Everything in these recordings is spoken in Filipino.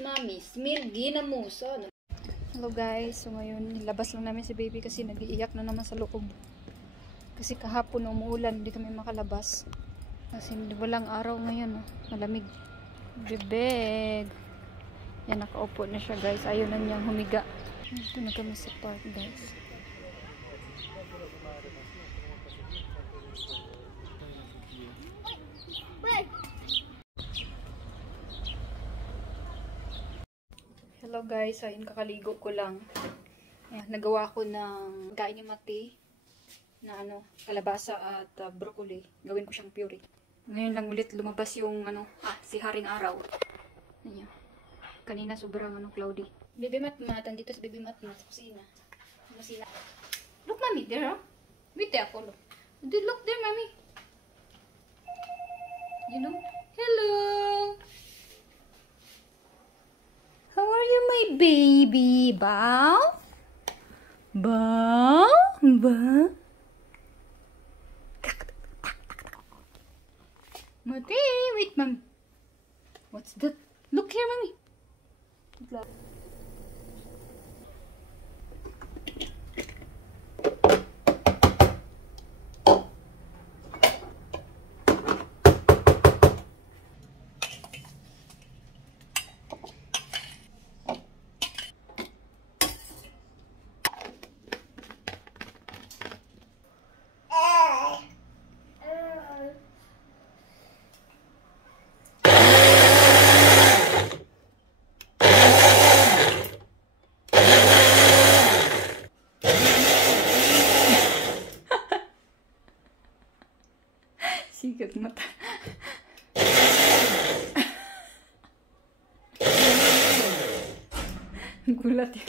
Mami, smell ginamusa. Hello guys, so ngayon nilabas lang namin si baby kasi nag-iiyak na naman sa loob. Kasi kahapon umuulan, hindi kami makalabas. Kasi walang araw ngayon, oh. Malamig. Bebeg. Yan, nakaupo na siya guys. Ayaw na niyang humiga. Ito na kami sa park guys. Hello guys, ayun kakaligo ko lang. Ayan, nagawa ko ng kain ni Mati na kalabasa at broccoli. Gawin ko siyang puree. Ngayon lang ulit lumabas yung si Haring Araw. Ayan. Kanina sobrang cloudy. Baby Matmat, andito sa Baby Matmat sa kusina. Look mommy, there Wait there ako, look. Look there mommy. You know? Hello. How are you, my baby? Bow? Bow? Bow? Mati, wait, mom. What's that? Look here, mommy. Sikat mata. Gulat ya.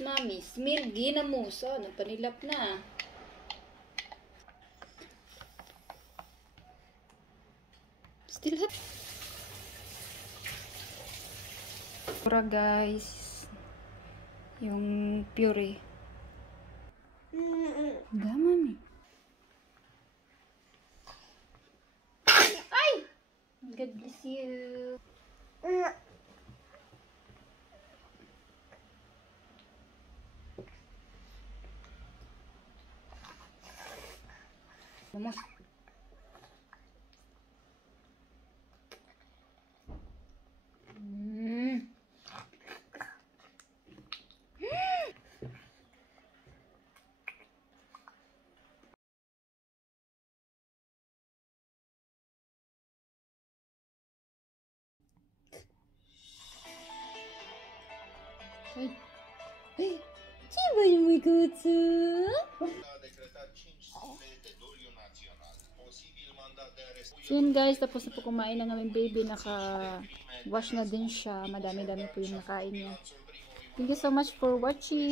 Mami, smell ginamusa. Nagpanilap na. Still hot. Pura guys. Yung puree. Enggak, mami. Ay! God bless you. Vamos. Hey. Hey. Ce voi micuțu? So yun guys, tapos na po kumain ng aming baby, naka-wash na din siya, madami-dami po yung nakain niya. Thank you so much for watching.